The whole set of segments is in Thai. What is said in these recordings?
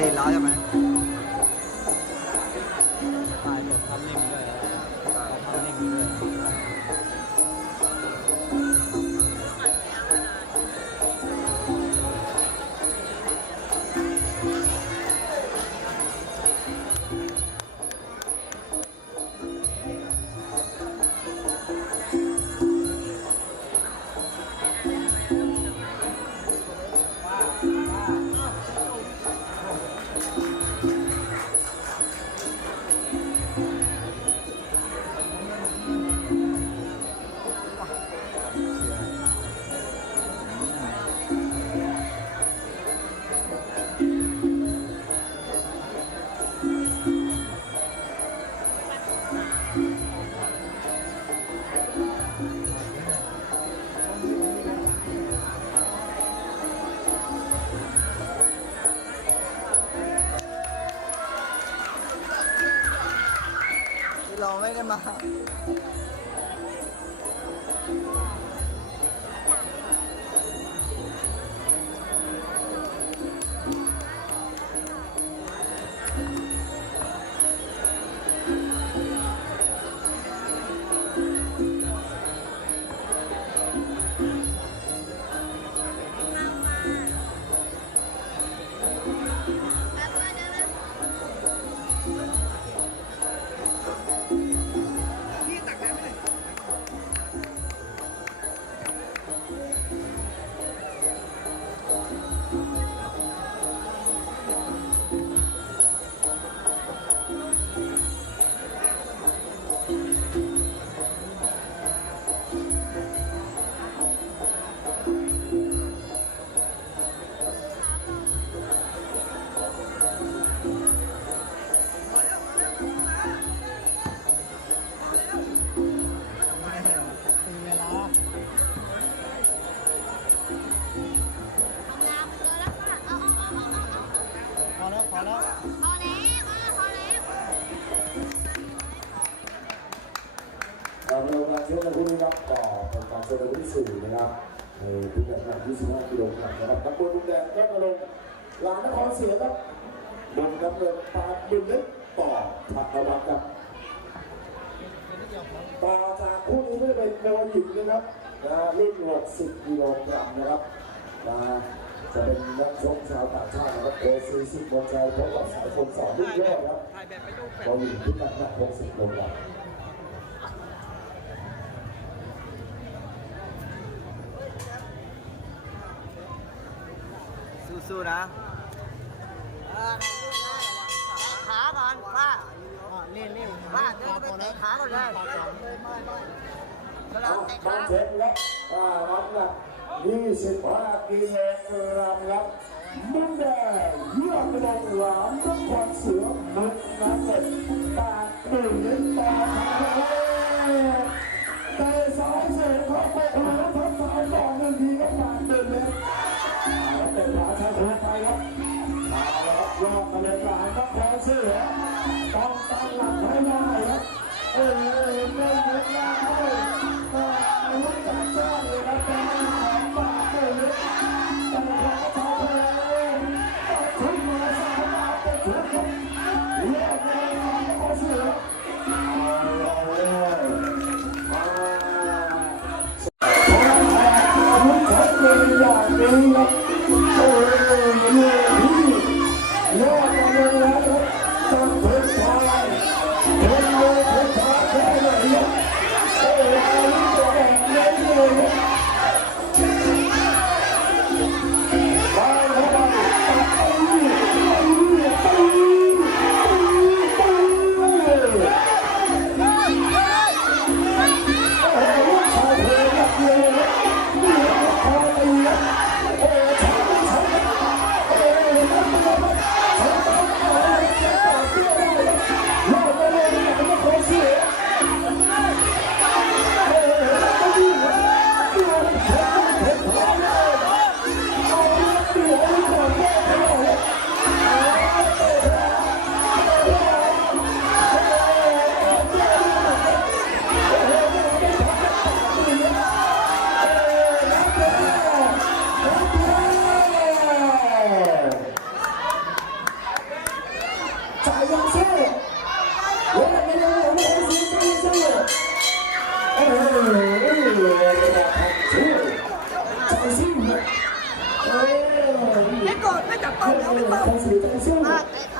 ดีดแล้วใช่ไหมตายจบทำนิ่มด้วย เครับต่อเป็นการชกในรุ่นที่สี่นะครับในพิกัดหนัก25กิโลกรัมนะครับนักบอลลูกแดงแก้วกระลงหลานนครเสียครับบนกำเนิดปาบุญเล็กต่อผักระวังครับต่อจากคู่นี้ก็จะเป็นโมหญิงนะครับนะรุ่น 60กิโลกรัมนะครับนะจะเป็นนักชกชาวต่างชาตินะครับโอซีสิบมงชัยพบกับสายคนสองรุ่นยอดครับถ่ายแบบไปดูแฟโมหญิงพิกัดหนัก60กิโลกรัม สู้นะขาก่อนป้าเล่นเล่นป้าเดินไปเตะขาก่อนเลยอะมาเช็คแล้วอ่าน้ำหนัก25กิโลกรัมครับมุมแดงเยื่อกระดองหลามนครเสือมุกน้ำเงินปากหนึ่งเล่นต่อทาง อไไม่โกรธไม่จับต้องแล้วไม่ต้อง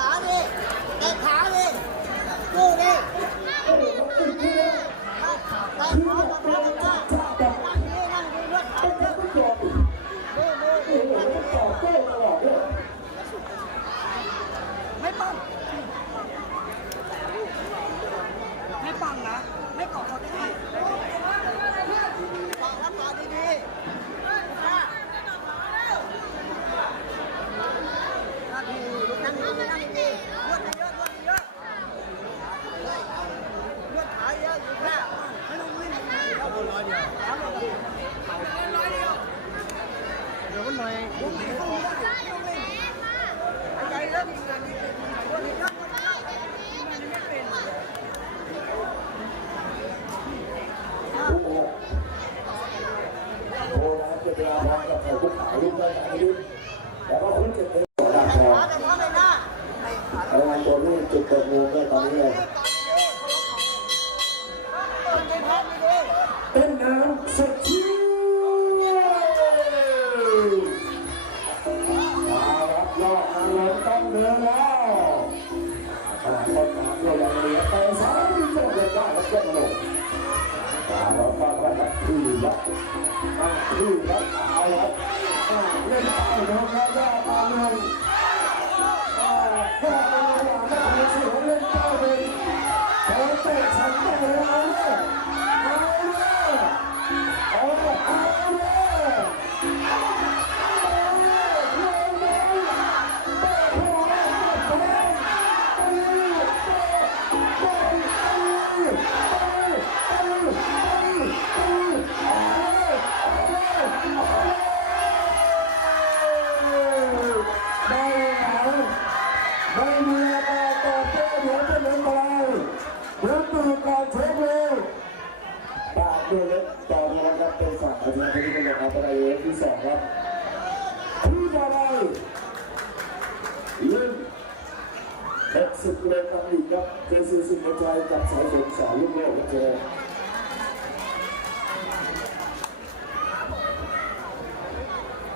พนังตัวนี้จุดเกิดงูก็ตอนนี้เลยต้นน้ำสดชื่นมารับอนต้องเดินล้วต้นน้เรายัเลือแต่สามที่จะเดินได้แล้วก็ลงมารับฟังกันแบบคือวัดมาคือวัดเอาวเล่นเอาโดนแล้วก็เอาเลย ลื่นเพชรสุดเลยครังครับเจสซี่สุมชัยกับสายฝนสายลูกโลกเจอ